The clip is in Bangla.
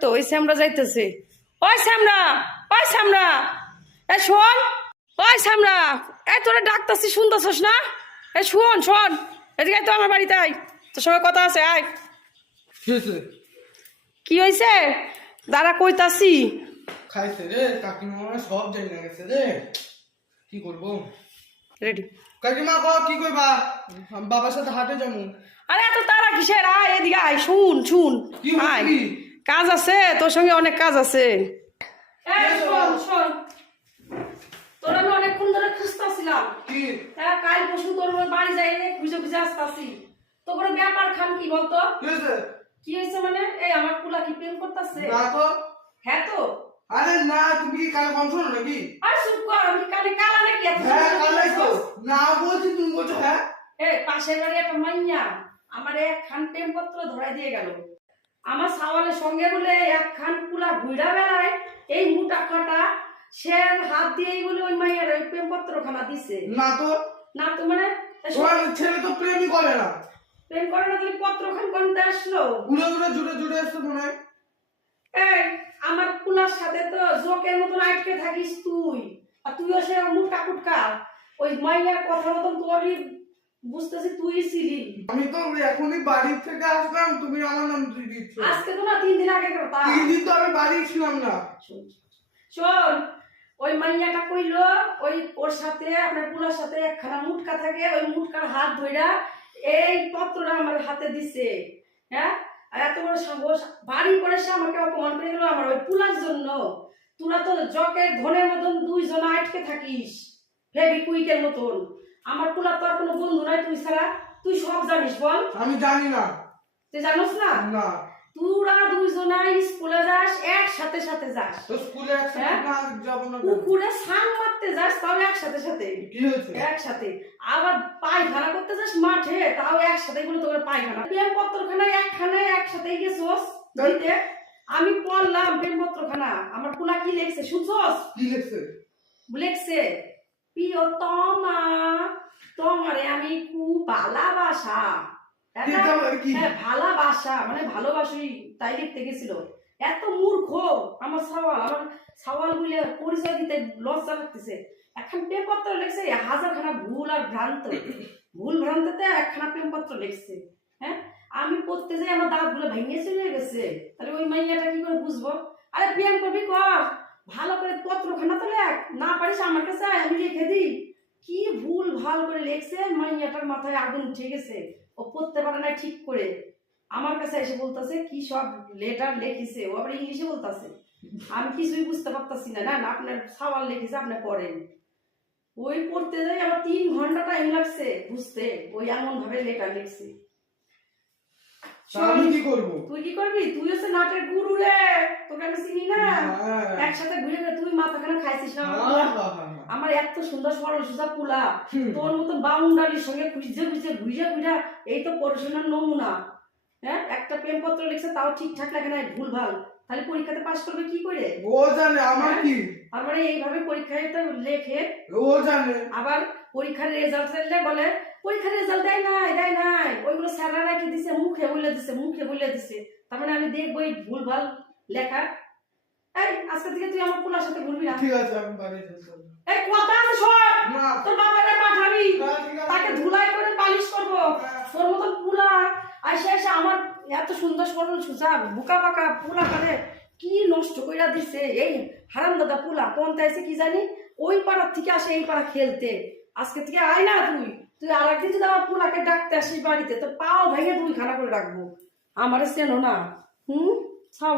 তো ওই শ্যামরা যাইতেছে। ওই শ্যামরা ওই শ্যামরা। এ শোন ওই শ্যামরা এ তোরা ডাকতাছি শুনতেছস না? এ শোন শোন এদিকে তো আমার বাড়িতে আয়। তোর সঙ্গে কথা আছে আয়। কি হয়েছে দাঁড়া কইতাছি। খাইছে রে কাকিমা সব জানি না গেছে রে। কি করব? রেডি। কাকিমা ক কি আমি বাবার সাথে হাটে যাব। আরে এত তারা কিসের? আয় এদিকে আয় শুন শুন। আয়? কাজ আছে? তোর সঙ্গে অনেক কাজ আছে। এই এই শোন শোন। শোন তোর আমি অনেকক্ষণ ধরে খুঁজতেছিলাম। কাল পরশু তোর বাড়ি যাই খুঁজে খুঁজে আসতাছি। তো করে ব্যাপার খান কি বলতো? কি হয়েছে? মানে? এই আমার পুলা কি প্রেম করতেছে? না তো। হ্যাঁ তো। আরে না তুমি কি কালে কম শোনো নাকি? আর চুপ কর আমি কানে কালা নাকি হ্যাঁ কালাই তো। না বলছি তুমি বলছো হ্যাঁ। এই পাশের বাড়ি একটা মাইয়া আমার এক খান প্রেমপত্র ধরাই দিয়ে গেল। আমার সাওয়ালের সঙ্গে বলে এক খান পুলা ঘুরা বেড়ায় এই মোটা কাটা সে হাত দিয়েই বলে ওই মাইয়ার ওই প্রেমপত্র খানা দিছে। না তো। না তো মানে ছেলে তো প্রেমই করে না। প্রেম করে না তাহলে পত্র খান কোনটা আসলো? ঘুরে ঘুরে জুড়ে জুড়ে এসছে মনে এই আমার পুলার সাথে তো জোকের মতন আটকে থাকিস তুই। আর তুইও সে মুটকা কুটকা। ওই মাইয়ার কথা মতন তোরই বুঝতেছি তুই ছিলি আমি তো এখনই বাড়ি থেকে আসলাম তুমি আমার নাম দিয়ে দিচ্ছ। আজকে তো না তিন দিন আগে কথা তিন দিন তো আমি বাড়ি ছিলাম না। শোন, ওই মাইয়াটা কইলো ওই ওর সাথে আপনার পুলার সাথে একখানা মুটকা থাকে ওই মুটকার হাত ধইরা এই পত্রটা আমার হাতে দিছে হ্যাঁ? আর এত বড় সাহস বাড়ি করে সে আমাকে অপমান করে গেল আমার ওই পুলার জন্য। তোরা তো জকের ধনের মতন দুইজন আটকে থাকিস ফেবি কুইকের মতন। আমার পুলার তো আর কোনো বন্ধু নাই তুই ছাড়া। তুই সব জানিস বল। আমি জানি না। তুই জানোস না? না। তোরা দুইজনাই স্কুলে যাস একসাথে সাথে যাস। তো স্কুলে একসাথে হ্যাঁ? যাব না? পুকুরে সান মারতে যাস তাও একসাথে সাথে। একসাথে। আবার পায়খানা করতে যাস মাঠে তাও একসাথে গুলো তোর পায়খানা। প্রেম পত্রখানা একখানে একসাথে গেছোস দিতে। আমি পড়লাম প্রেম পত্রখানা। আমার পুলা কি লেখছে শুনছস? কি লেখছে? লেখছে প্রিয়তমা তোমারে আমি খুব ভালোবাসা। আবার কি? হ্যাঁ ভালোবাসা মানে ভালোবাসি তাই লিখতে গেছিল এত মূর্খ আমার সওয়াল আমার সওয়াল বলে পরিচয় দিতে লজ্জা লাগতেছে। এখন প্রেমপত্র লিখছে হাজারখানা ভুল আর ভ্রান্ত। ভুল ভ্রান্ততে একখানা প্রেমপত্র লিখছে হ্যাঁ? আমি পড়তে যাই আমার দাঁতগুলো ভেঙে চলে গেছে। তাহলে ওই মাইয়াটা কি করে বুঝব? আরে প্রেম করবি করে পত্রখানা তো লেখ না পারিস আমার কাছে আমি লিখে দিই। কি ভুল ভালো করে লেখছে মাইয়াটার মাথায় আগুন উঠে গেছে। ও পড়তে পারে না ঠিক করে। আমার কাছে এসে বলতেছে কি সব লেটার লিখেছে? ও আবার ইংলিশে বলতেছে। আমি কিছুই বুঝতে পারতাছি না না আপনার সওয়াল লিখেছে আপনি পড়েন। ওই পড়তে যাই আমার তিন ঘণ্টা টাইম লাগছে বুঝতে ওই এমন ভাবে লেটার লিখছে আমি কি করব? তুই কি করবি? তুই হচ্ছে নাটের গুরু রে তোকে আমি চিনি না। হ্যাঁ। একসাথে ঘুরে তুই মাথাখানা খাইছিস না আমার হ্যাঁ? হ্যাঁ, হ্যাঁ, হ্যাঁ। আমার এত সুন্দর সরল সোজা পুলা তোর মতো বাউন্ডারির সঙ্গে খুঁজে খুঁজে ঘুরে ঘুরে এই তো পড়াশোনার নমুনা। হ্যাঁ একটা প্রেমপত্র লিখছে তাও ঠিকঠাক লাগে না ভুল ভালো তাহলে পরীক্ষাতে পাশ করবে কি করে? ও জানে আমার কি? তারপরে এইভাবে পরীক্ষায় তো লেখে। ও জানে। আবার পরীক্ষার রেজাল্ট চাইলে বলে পরীক্ষার রেজাল্ট দেয় নাই দেয় নাই। ওইগুলো স্যাররা রাখি দিছে মুখে বলে দিছে মুখে বলে দিছে। তার মানে আমি দেখব এই ভুল ভালো লেখা। এই আজকে থেকে তুই আমার পোলার সাথে ঘুরবি না। ঠিক আছে আমি বাড়ি যেতে এই কথা আছে শোন তোর বাবারে পাঠাবি হ্যাঁ। তাকে ধুলাই করে পালিশ করব। তোর মতন পুলা আসে এসে আমার এত সুন্দর সরল সুজা বুকা বাঁকা পুলা করে কি নষ্ট কইরা দিছে? এই হারাম দাদা পুলা কোন তাইছে কি জানি? ওই পাড়ার থেকে আসে এই পাড়া খেলতে। আজকে থেকে আয় না তুই। তুই আর একদিন যদি আমার পুলাকে ডাকতে আসিস বাড়িতে তো পাও ভেঙে দুই খানা করে রাখব। আমার চেনো না। হুম?